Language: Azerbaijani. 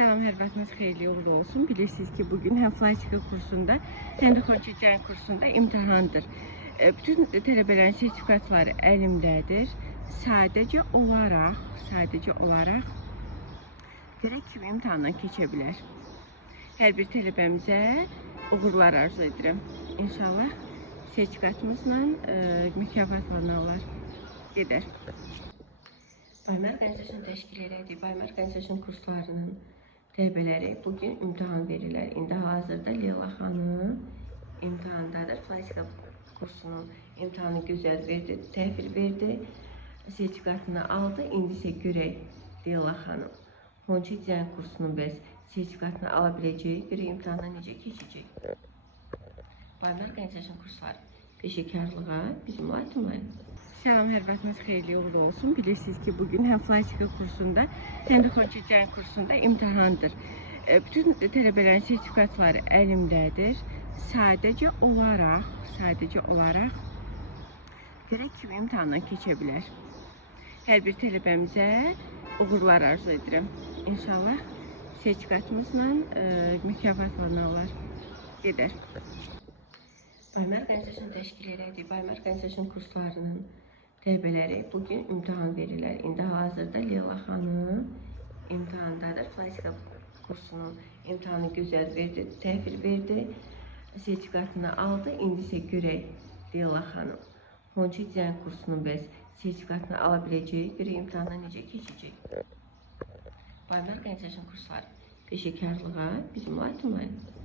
Selam, hər vaxtınız xeyirli uğurlu olsun. Bilirsiniz ki, bugün həm fizika kursunda, həm də Xocavənd kursunda imtahandır. Bütün tələbələrin sertifikatları əlimdədir. Sadəcə olaraq görək kim imtahandan keçə bilər. Hər bir tələbəmizə uğurlar arzu edirəm. İnşallah sertifikatımızla mükafatlanırlar. Gedər. Baymar Organizasyon təşkil elədi. Baymar Organizasyon kurslarının tələbələri bugün imtahan verirlər. İndi hazırda Leyla xanım imtahandadır. Fizika kursunun imtahanı gözəl verdi, təhvil verdi, sertifikatını aldı. İndi isə görək Leyla xanım Xocavənd kursunun bəs sertifikatını ala biləcək, görək imtahandan necə keçəcək. Baymar Organizasyon kursları peşəkarlığa bizimlə aydınlayın. Selam, hər vaxtınız xeyirli uğurlu olsun. Bilirsiniz ki, bugün həm fizika kursunda, həm də Xocavənd kursunda imtahandır. Bütün tələbələrin sertifikatları əlimdədir. Sadəcə olaraq görək kim imtahandan keçə bilər. Hər bir tələbəmizə uğurlar arzu edirəm. İnşallah sertifikatımızla mükafatlanırlar. Gedər. Baymar Organizasyon təşkil elədi. Baymar Organizasyon kurslarının tələbələri bugün imtahan verirlər. İndi hazırda Leyla xanım imtahandadır. Fizika kursunun imtahanı gözəl verdi, təhvil verdi, sertifikatını aldı. İndi isə görək Leyla xanım Xocavənd kursunun bəs sertifikatını ala biləcək, görək imtahandan necə keçəcək. Baymar Organizasyon kursları peşəkarlığa bizimlə aydınlayın.